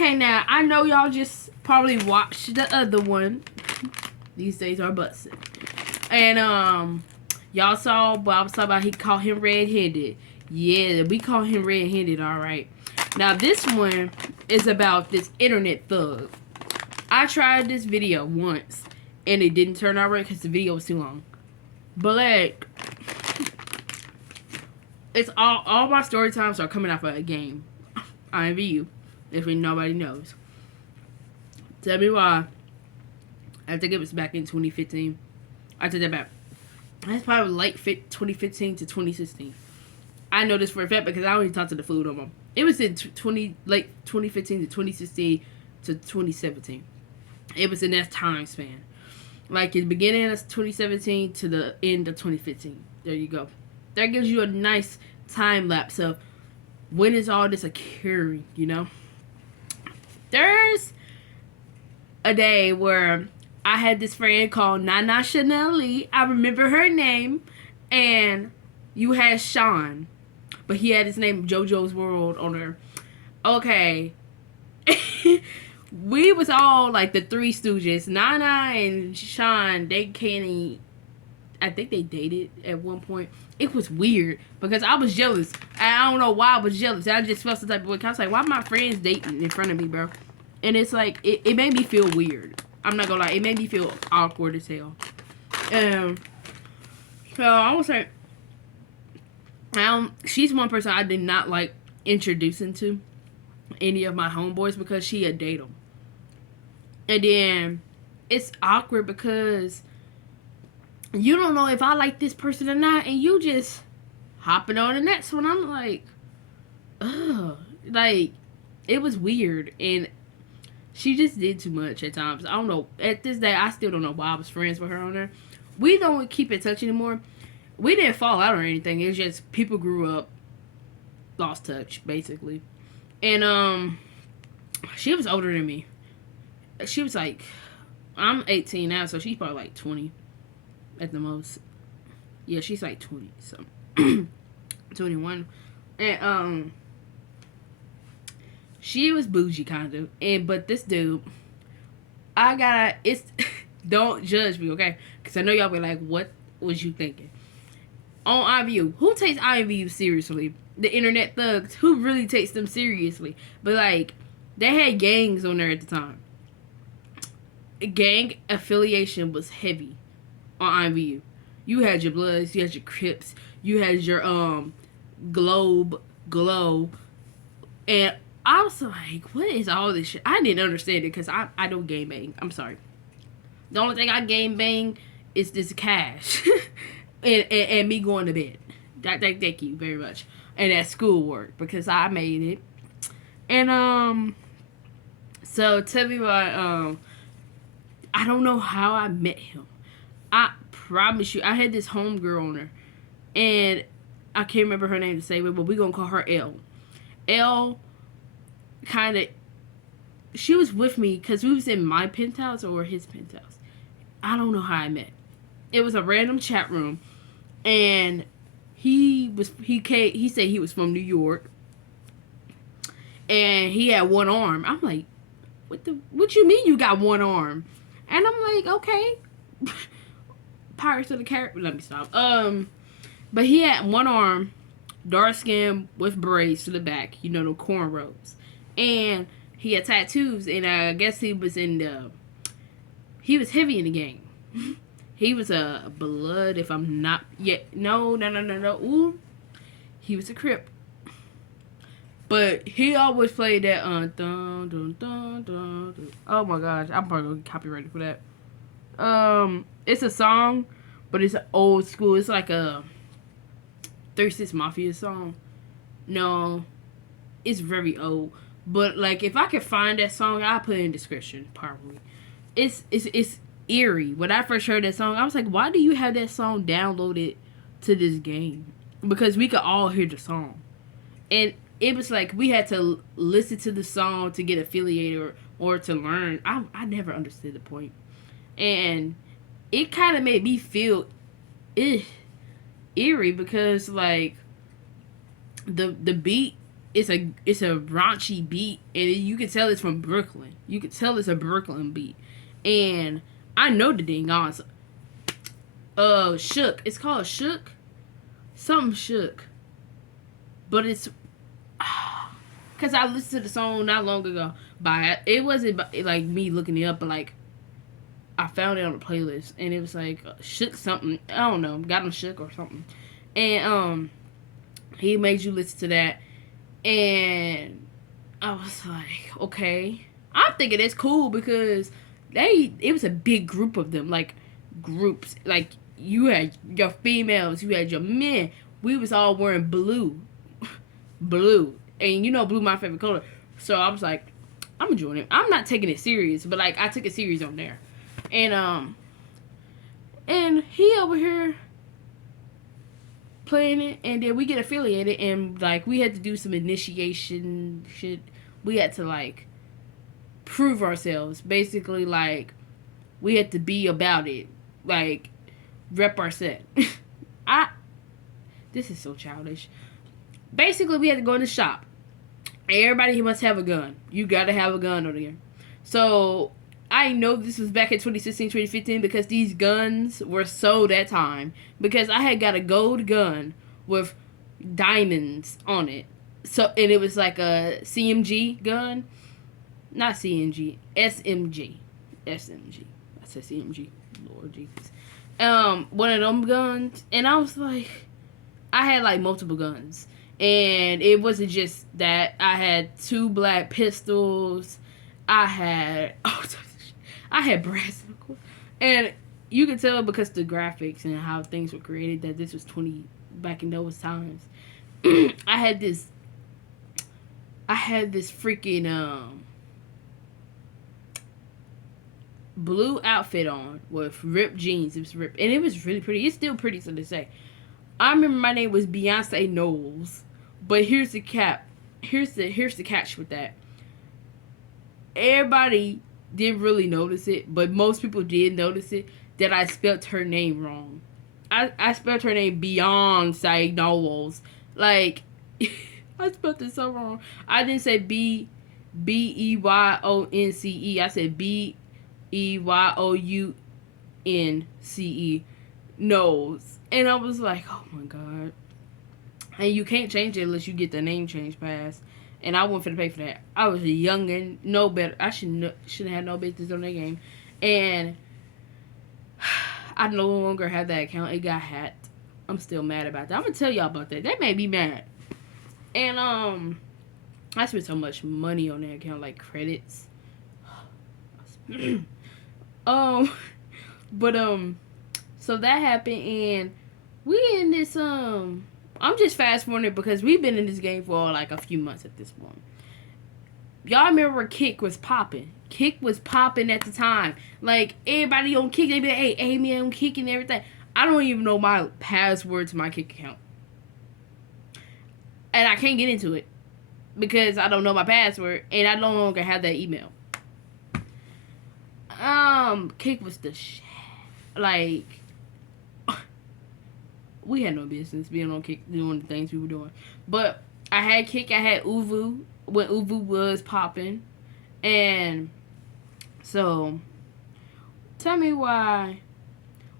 Okay, now I know y'all just probably watched the other one. These days are busted. And y'all saw Bob was talking about he called him red-handed. Yeah, we call him red-handed, alright. Now this one is about this internet thug. I tried this video once and it didn't turn out right because the video was too long. But like, it's all my story times are coming out of a game. I envy you if nobody knows. Tell me why. I think it was back in 2015. I took that back. That's probably late 2015 to 2016. I know this for a fact because I only talked to the food on them. It was in late 2015 to 2016 to 2017. It was in that time span. Like in the beginning of 2017 to the end of 2015. There you go. That gives you a nice time lapse of when is all this occurring, you know? There's a day where I had this friend called Nana Chanelli. I remember her name. And you had Sean. But he had his name JoJo's World on her. Okay. We was all like the Three Stooges. Nana and Sean, they can't. I think they dated at one point. It was weird because I was jealous. I don't know why I was jealous. I just felt some type of way. I was like, why my friends dating in front of me, bro? And it's like, it made me feel weird. I'm not gonna lie. It made me feel awkward as hell. So I was like, she's one person I did not like introducing to any of my homeboys because she'd date them. And then it's awkward because you don't know if I like this person or not, and you just hopping on the next one. I'm like, ugh. Like, it was weird, and she just did too much at times. I don't know. At this day, I still don't know why I was friends with her on there. We don't keep in touch anymore. We didn't fall out or anything. It was just people grew up, lost touch, basically. And, she was older than me. She was like, I'm 18 now, so she's probably like 20 at the most. Yeah, she's like 20, so 21. And she was bougie kind of. But this dude, it's don't judge me, okay? Because I know y'all be like, what was you thinking? On IVU, who takes IVU seriously? The internet thugs, who really takes them seriously? But like, they had gangs on there at the time. Gang affiliation was heavy on IVU. You had your Bloods, you had your Crips, you had your Glow, and I was like, what is all this shit? I didn't understand it because I don't game bang. I'm sorry. The only thing I game bang is this cash and me going to bed. Thank you very much. And that schoolwork because I made it. And so tell me about I don't know how I met him. I promise you, I had this homegirl on her, and I can't remember her name to say it, but we're gonna call her L. L, kind of, she was with me because we was in my penthouse or his penthouse. I don't know how I met. It was a random chat room, and he said he was from New York, and he had one arm. I'm like, what you mean you got one arm? And I'm like, okay. Pirates of the Caribbean. Let me stop. But he had one arm, dark skin with braids to the back. You know, the cornrows. And he had tattoos. And I guess he was heavy in the game. He was a blood, if I'm not yet. No. Ooh. He was a Crip. But he always played that dun, dun, dun, dun, dun. Oh my gosh, I'm probably gonna get copyrighted for that. It's a song, but it's old school. It's like a 36 Mafia song. No, it's very old. But like, if I could find that song, I'll put it in the description probably. It's eerie. When I first heard that song, I was like, why do you have that song downloaded to this game? Because we could all hear the song, and it was like we had to listen to the song to get affiliated or to learn. I never understood the point. And it kind of made me feel eerie because, like, the beat it's a raunchy beat, and you can tell it's from Brooklyn. You can tell it's a Brooklyn beat, and I know the dang on. Shook. It's called Shook. Something Shook, but it's because I listened to the song not long ago. It wasn't like me looking it up, but like I found it on a playlist, and it was like Shook something. I don't know, got him shook or something, and he made you listen to that, and I was like, okay. I'm thinking it's cool because it was a big group of them, like groups, like you had your females, you had your men. We was all wearing blue, blue, and you know blue my favorite color. So I was like, I'm enjoying it. I'm not taking it serious, but like I took it serious on there, and he over here playing it, and then we get affiliated, and like we had to do some initiation shit. We had to like prove ourselves, basically. Like we had to be about it, like rep our set. I This is so childish. Basically, we had to go in the shop. Everybody must have a gun. You gotta have a gun over here. So I know this was back in 2016, 2015 because these guns were sold that time. Because I had got a gold gun with diamonds on it. So, and it was like a CMG gun. Not CNG. SMG. SMG. I said CMG. Lord Jesus. One of them guns. And I was like, I had like multiple guns. And it wasn't just that. I had 2 black pistols. I had brass knuckles. And you could tell because the graphics and how things were created that this was back in those times. I had this freaking blue outfit on with ripped jeans. It was ripped, and it was really pretty. It's still pretty to this day. I remember my name was Beyonce Knowles, but here's the cap. Here's the catch with that. Everybody didn't really notice it, but most people did notice it, that I spelled her name wrong. I spelled her name Beyonce Knowles. Like, I spelled it so wrong. I didn't say Beyonce. I said Beyounce. Knowles. And I was like, oh my god. And you can't change it unless you get the name change passed. And I wasn't finna pay for that. I was a youngin', no better. I shouldn't have had no business on that game. And I no longer have that account. It got hacked. I'm still mad about that. I'm gonna tell y'all about that. That made me mad. And I spent so much money on that account, like credits. But so that happened, and we in this I'm just fast forwarding because we've been in this game for like a few months at this point. Y'all remember Kick was popping? Kick was popping at the time. Like, everybody on Kick, they be like, hey, man, I'm Kick and everything. I don't even know my password to my Kick account. And I can't get into it because I don't know my password, and I no longer have that email. Kick was the shit. Like, we had no business being on Kick doing the things we were doing. But I had Kick, I had Uvu when Uvu was popping. And so, tell me why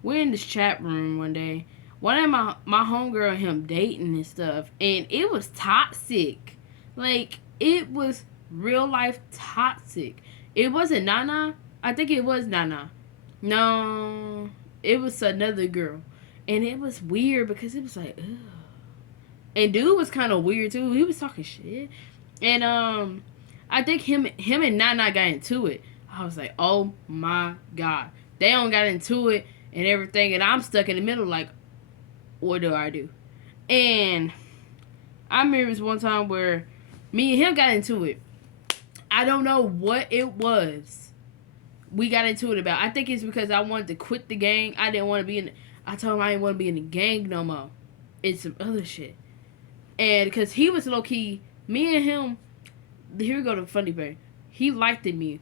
we're in this chat room one day. One of my homegirl and him dating and stuff. And it was toxic. Like, it was real life toxic. It wasn't Nana. I think it was Nana. No, it was another girl. And it was weird because it was like, ugh. And dude was kind of weird too. He was talking shit. And I think him and Nana got into it. I was like, oh my god. They don't got into it and everything. And I'm stuck in the middle like, what do I do? And I remember this one time where me and him got into it. I don't know what it was. We got into it about. I think it's because I wanted to quit the gang. I didn't want to be in. I told him I didn't want to be in the gang no more. It's some other shit. And because he was low key, me and him. Here we go to the funny part. He liked me.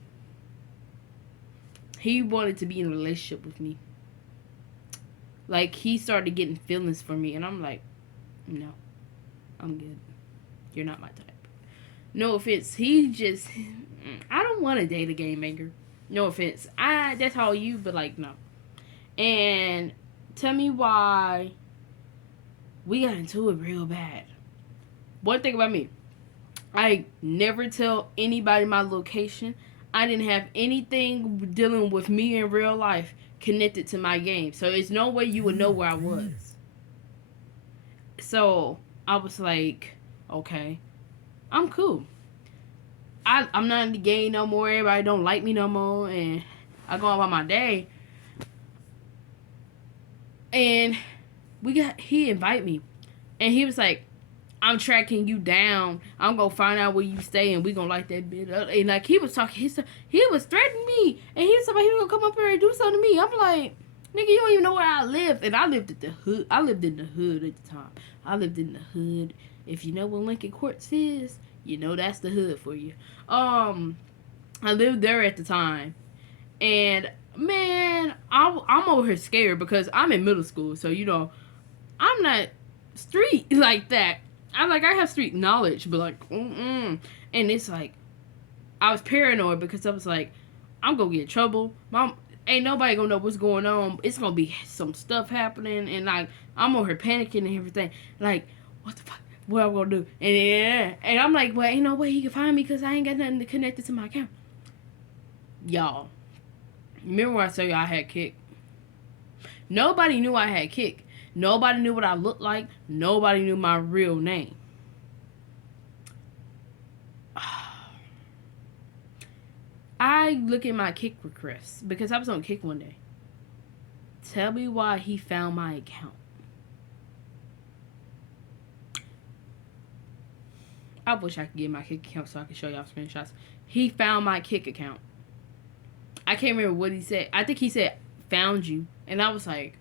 He wanted to be in a relationship with me. Like, he started getting feelings for me, and I'm like, no, I'm good. You're not my type. No offense. He just, I don't want to date a game maker. No offense. That's all you, but like, no. And tell me why we got into it real bad. One thing about me, I never tell anybody my location. I didn't have anything dealing with me in real life connected to my game. So there's no way you would know where I was. So I was like, okay, I'm cool. I'm not in the game no more. Everybody don't like me no more. And I go about my day. And he invited me. And he was like, I'm tracking you down. I'm gonna find out where you stay, and we gonna light that bit up. And like he was talking, he was threatening me, and he was talking he was gonna come up here and do something to me. I'm like, nigga, you don't even know where I lived, and I lived at the hood. I lived in the hood at the time. I lived in the hood. If you know what Lincoln Courts is, you know that's the hood for you. I lived there at the time, and man, I'm over here scared because I'm in middle school, so you know, I'm not street like that. I have street knowledge, but like, and it's like, I was paranoid because I was like, I'm gonna get in trouble. Mom, ain't nobody gonna know what's going on. It's gonna be some stuff happening, and like, I'm over here panicking and everything. Like, what the fuck? What I'm gonna do? And I'm like, well, ain't no way he can find me because I ain't got nothing connected to my account. Y'all, remember when I told you I had kick? Nobody knew I had kick. Nobody knew what I looked like. Nobody knew my real name. I look at my kick requests because I was on kick one day. Tell me why he found my account. I wish I could get my kick account so I could show y'all screenshots. He found my kick account. I can't remember what he said. I think he said, found you. And I was like,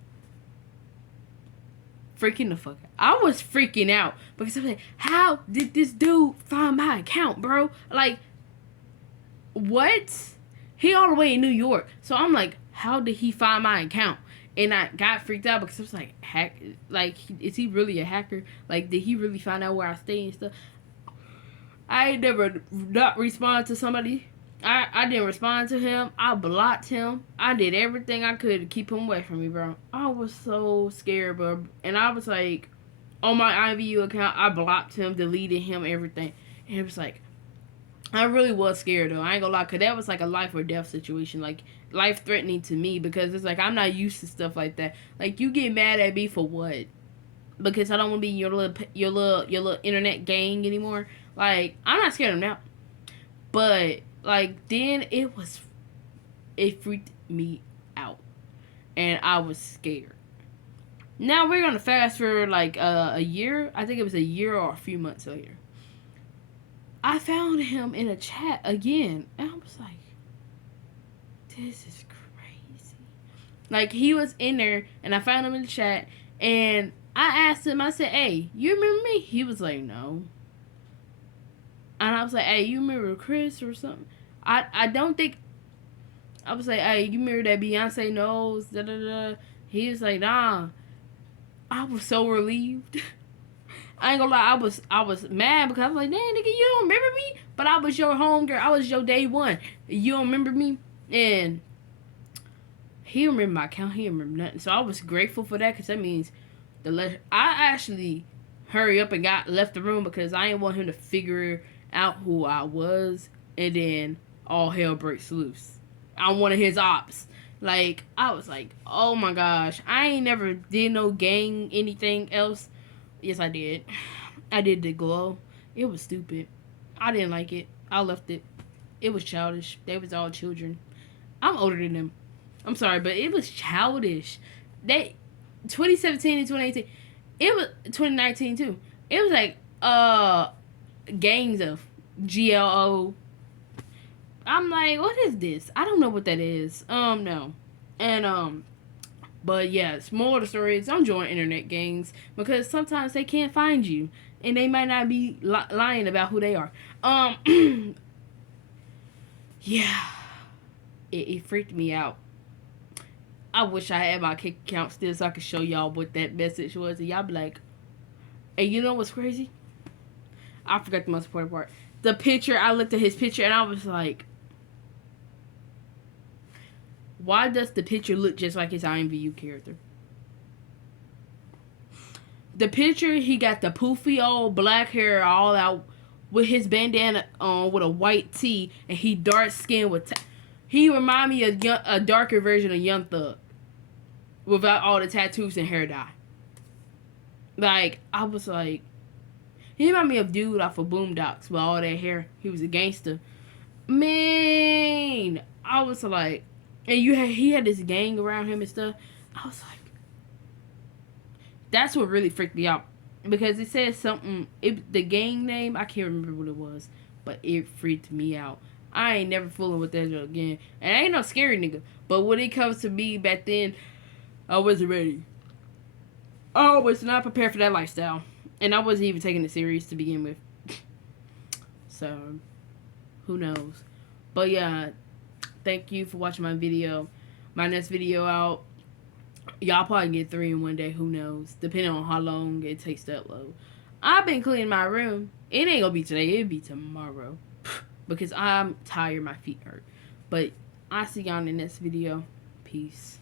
freaking the fuck out. I was freaking out because I was like, how did this dude find my account, bro? Like, what? He all the way in New York. So I'm like, how did he find my account? And I got freaked out because I was like, is he really a hacker? Like, did he really find out where I stay and stuff? I never not respond to somebody. I didn't respond to him. I blocked him. I did everything I could to keep him away from me, bro. I was so scared, bro. And I was like, on my IVU account, I blocked him, deleted him, everything. And it was like, I really was scared, though. I ain't gonna lie, because that was like a life or death situation. Like, life-threatening to me, because it's like, I'm not used to stuff like that. Like, you get mad at me for what? Because I don't want to be your little internet gang anymore. Like, I'm not scared of him now. But, like, then it freaked me out. And I was scared. Now we're going to fast forward, like, a year. I think it was a year or a few months later. I found him in a chat again. And I was like, this is crazy. Like, he was in there, and I found him in the chat. And I asked him, I said, hey, you remember me? He was like, no. And I was like, hey, you remember Chris or something? I don't think. I was like, hey, you remember that Beyonce knows? Da, da, da. He was like, nah. I was so relieved. I ain't gonna lie, I was mad because I was like, damn, nigga, you don't remember me? But I was your homegirl. I was your day one. You don't remember me? And he don't remember my account. He don't remember nothing. So I was grateful for that because that means I actually hurry up and left the room because I didn't want him to figure out who I was, and then all hell breaks loose. I'm one of his ops. Like, I was like, oh my gosh, I ain't never did no gang anything else. Yes, I did. I did the glow. It was stupid. I didn't like it. I left it. It was childish. They was all children. I'm older than them. I'm sorry, but it was childish. 2017 and 2018. It was 2019 too. It was like gangs of GLO. I'm like, what is this? I don't know what that is. No. And but yes, moral of the story is don't join internet gangs because sometimes they can't find you and they might not be lying about who they are. Yeah. It freaked me out. I wish I had my kick account still so I could show y'all what that message was and y'all be like, hey, you know what's crazy? I forgot the most important part. the picture, I looked at his picture and I was like, why does the picture look just like his IMVU character? The picture, he got the poofy old black hair all out with his bandana on with a white tee, and he dark skinned with. He remind me of a darker version of Young Thug without all the tattoos and hair dye. Like, I was like, he remind me of dude off of Boondocks with all that hair. He was a gangster. Man, I was like, and he had this gang around him and stuff. I was like, that's what really freaked me out because it said something. The gang name, I can't remember what it was, but it freaked me out. I ain't never fooling with that again, and I ain't no scary nigga. But when it comes to me back then, I wasn't ready. I was not prepared for that lifestyle, and I wasn't even taking it serious to begin with. So, who knows? But yeah, thank you for watching my video. My next video out, y'all probably get 3 in one day. Who knows? Depending on how long it takes to upload. I've been cleaning my room. It ain't gonna be today. It'll be tomorrow. Because I'm tired. My feet hurt. But I'll see y'all in the next video. Peace.